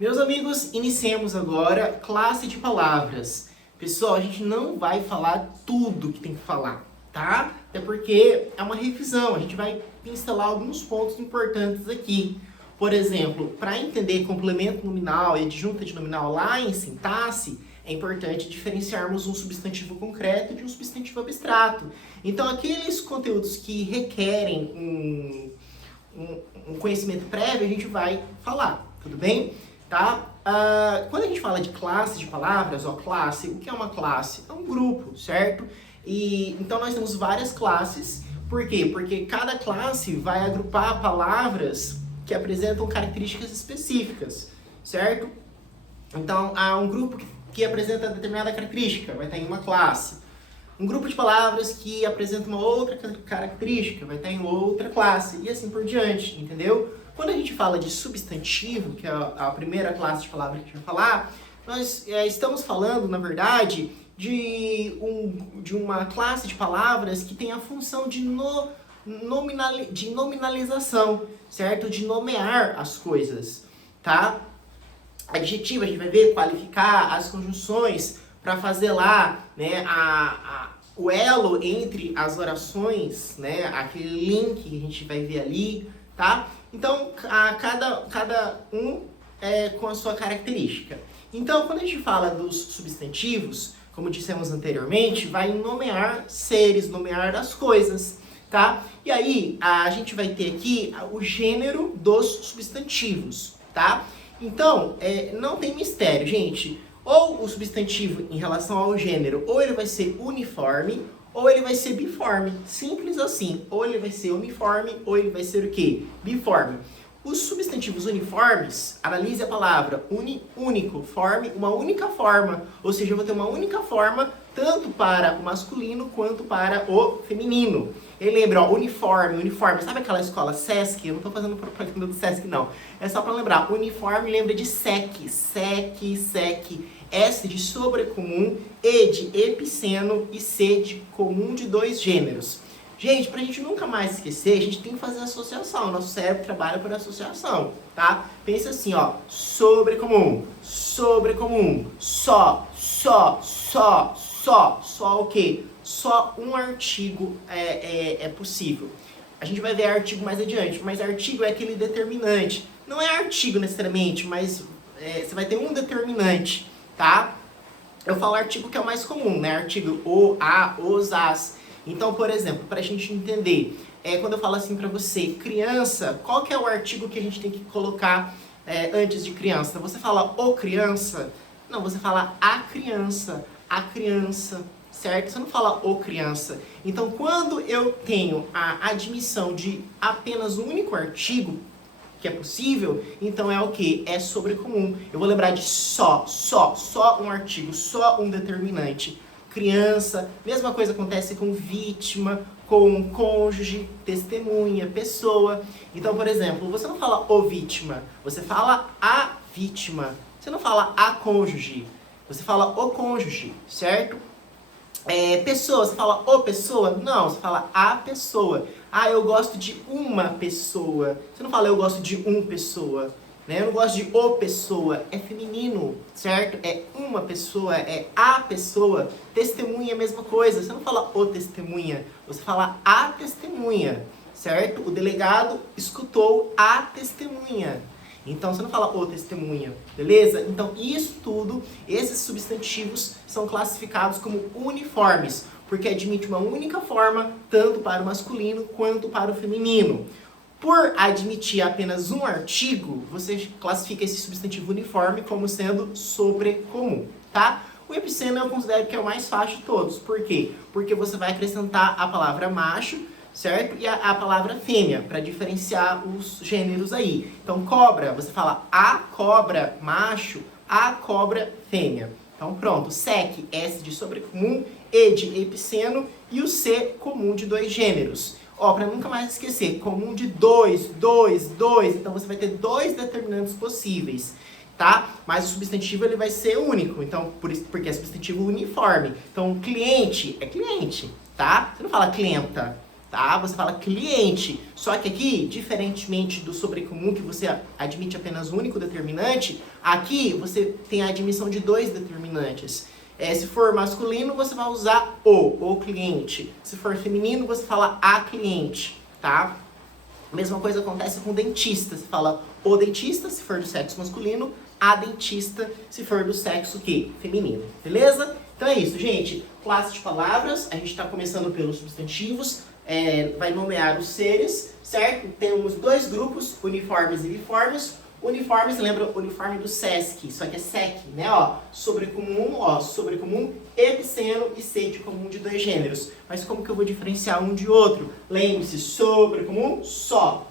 Meus amigos, iniciemos agora classe de palavras. Pessoal, a gente não vai falar tudo que tem que falar, tá? Até porque é uma revisão, a gente vai pincelar alguns pontos importantes aqui. Por exemplo, para entender complemento nominal e adjunta de nominal lá em sintaxe, é importante diferenciarmos um substantivo concreto de um substantivo abstrato. Então, aqueles conteúdos que requerem um conhecimento prévio, a gente vai falar, tudo bem? Tá? Quando a gente fala de classe de palavras, classe, o que é uma classe? É um grupo, certo? Então nós temos várias classes. Por quê? Porque cada classe vai agrupar palavras que apresentam características específicas, certo? Então, há um grupo que apresenta determinada característica, vai estar em uma classe. Um grupo de palavras que apresenta uma outra característica vai estar em outra classe, e assim por diante, entendeu? Quando a gente fala de substantivo, que é a primeira classe de palavras que a gente vai falar, nós estamos falando, na verdade, de uma classe de palavras que tem a função de nominalização, certo? De nomear as coisas, tá? Adjetivo, a gente vai ver, qualificar as conjunções para fazer lá, né, o elo entre as orações, né, aquele link que a gente vai ver ali, tá? Então, cada um com a sua característica. Então, quando a gente fala dos substantivos, como dissemos anteriormente, vai nomear seres, nomear as coisas, tá? E aí, a gente vai ter aqui o gênero dos substantivos, tá? Então, não tem mistério, gente. Ou o substantivo em relação ao gênero, ou ele vai ser uniforme, ou ele vai ser biforme. Simples assim. Ou ele vai ser uniforme, ou ele vai ser o quê? Biforme. Os substantivos uniformes, analise a palavra único, forme, uma única forma. Ou seja, eu vou ter uma única forma, tanto para o masculino quanto para o feminino. E lembra, ó, uniforme. Sabe aquela escola Sesc? Eu não estou fazendo propaganda do Sesc, não. É só para lembrar. Uniforme lembra de sec. S de sobrecomum, E de epiceno e C de comum de dois gêneros. Gente, pra gente nunca mais esquecer, a gente tem que fazer associação. Nosso cérebro trabalha por associação, tá? Pensa assim, ó, sobrecomum, só o quê? Só um artigo é possível. A gente vai ver artigo mais adiante, mas artigo é aquele determinante. Não é artigo necessariamente, mas você vai ter um determinante, tá? Eu falo artigo que é o mais comum, né? Artigo o, a, os, as. Então, por exemplo, para a gente entender, quando eu falo assim para você, criança, qual que é o artigo que a gente tem que colocar antes de criança? Você fala o criança? Não, você fala a criança, certo? Você não fala o criança. Então, quando eu tenho a admissão de apenas um único artigo, que é possível, então é o que? É sobrecomum. Eu vou lembrar de só um artigo, só um determinante. Criança, mesma coisa acontece com vítima, com cônjuge, testemunha, pessoa. Então, por exemplo, você não fala o vítima, você fala a vítima. Você não fala a cônjuge, você fala o cônjuge, certo? Pessoa, você fala o pessoa? Não, você fala a pessoa. Ah, eu gosto de uma pessoa. Você não fala eu gosto de pessoa, né? Eu não gosto de o pessoa. É feminino, certo? É uma pessoa, é a pessoa. Testemunha é a mesma coisa. Você não fala o testemunha, você fala a testemunha, certo? O delegado escutou a testemunha. Então, você não fala o testemunha, beleza? Então, isso tudo, esses substantivos são classificados como uniformes, porque admite uma única forma, tanto para o masculino quanto para o feminino. Por admitir apenas um artigo, você classifica esse substantivo uniforme como sendo sobrecomum, tá? O epiceno eu considero que é o mais fácil de todos. Por quê? Porque você vai acrescentar a palavra macho, certo? E a palavra fêmea, para diferenciar os gêneros aí. Então, cobra, você fala a cobra macho, a cobra fêmea. Então, pronto. Sec, S de sobrecomum, E de epiceno e o C comum de dois gêneros. Ó, para nunca mais esquecer, comum de dois. Então, você vai ter dois determinantes possíveis, tá? Mas o substantivo ele vai ser único, então, porque é substantivo uniforme. Então, cliente é cliente, tá? Você não fala clienta. tá? Você fala cliente. Só que aqui, diferentemente do sobrecomum, que você admite apenas um único determinante, aqui você tem a admissão de dois determinantes. Se for masculino, você vai usar o cliente. Se for feminino, você fala a cliente, tá? A mesma coisa acontece com dentista. Você fala o dentista, se for do sexo masculino, a dentista, se for do sexo que? Feminino. Beleza? Então é isso, gente. Classe de palavras. A gente está começando pelos substantivos. Vai nomear os seres, certo? Temos dois grupos, uniformes e biformes. Uniformes, lembra o uniforme do SESC, só que é SEC, né? Sobrecomum, epiceno e C de comum de dois gêneros. Mas como que eu vou diferenciar um de outro? Lembre-se, sobrecomum, só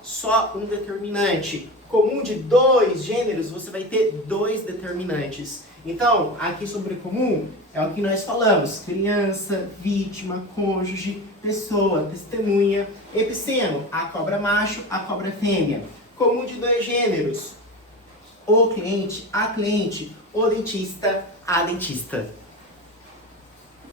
um determinante. Comum de dois gêneros, você vai ter dois determinantes. Então, aqui sobrecomum é o que nós falamos: criança, vítima, cônjuge, pessoa, testemunha. Epiceno, a cobra macho, a cobra fêmea. Comum de dois gêneros: o cliente, a cliente, o dentista, a dentista.